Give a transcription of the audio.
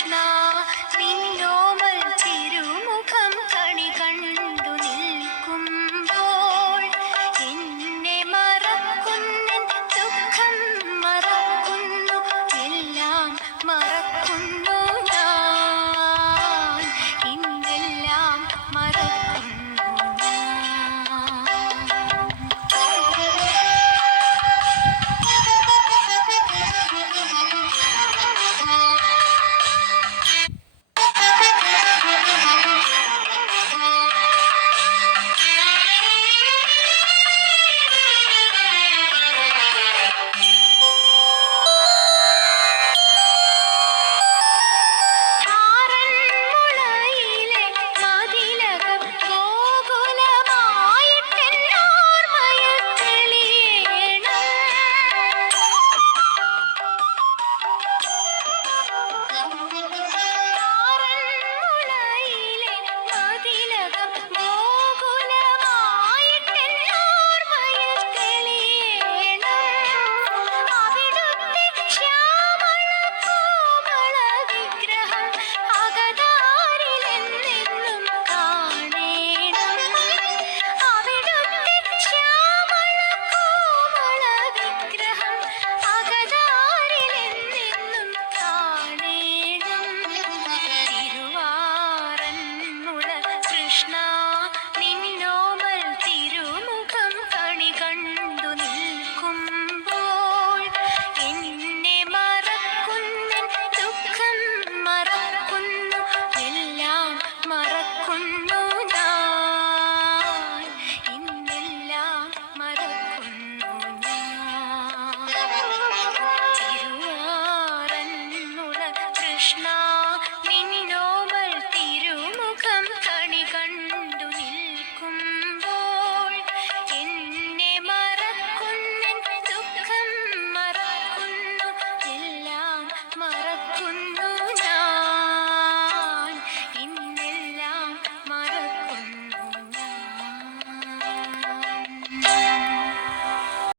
കൃഷ്ണ നിന്നോമൽ തിരുമുഖം കണി കണ്ടു നിൽക്കുമ്പോൾ എന്നെ മറക്കുന്നൻ ദുഃഖം മറക്കുന്നു എല്ലാം മറക്കുന്നു ഞാൻ ഇന്നെല്ലാം മറക്കുന്നു ആറന്മുളയിലെ മതിലകം ഗോകുലമായിട്ടെന്നോർമ്മയിൽ തെളിയേണം. ആറന്മുളയിലെ മതിലകം ഗോകുലമായിട്ടെന്നോർമ്മയിൽ തെളിയേണം. അവിടുത്തെ ശ്യാമള കോമള വിഗ്രഹം അകതാരിലെന്നെന്നും കാണേണം. അവിടുത്തെ ശ്യാമള കോമള വിഗ്രഹം അകതാരിലെന്നെന്നും കാണേണം. തിരുവാറന്മുള കൃഷ്ണ നിന്നോമൽ തിരുമുഖം കണി കണ്ടു നിൽക്കുമ്പോൾ എന്നെ മറക്കുന്നൻ ദുഃഖം മറക്കുന്നു എല്ലാം മറക്കുന്നു ഞാൻ ഇന്നെല്ലാം മറക്കുന്നു ഞാൻ. തിരുവാറന്മുള കൃഷ്ണ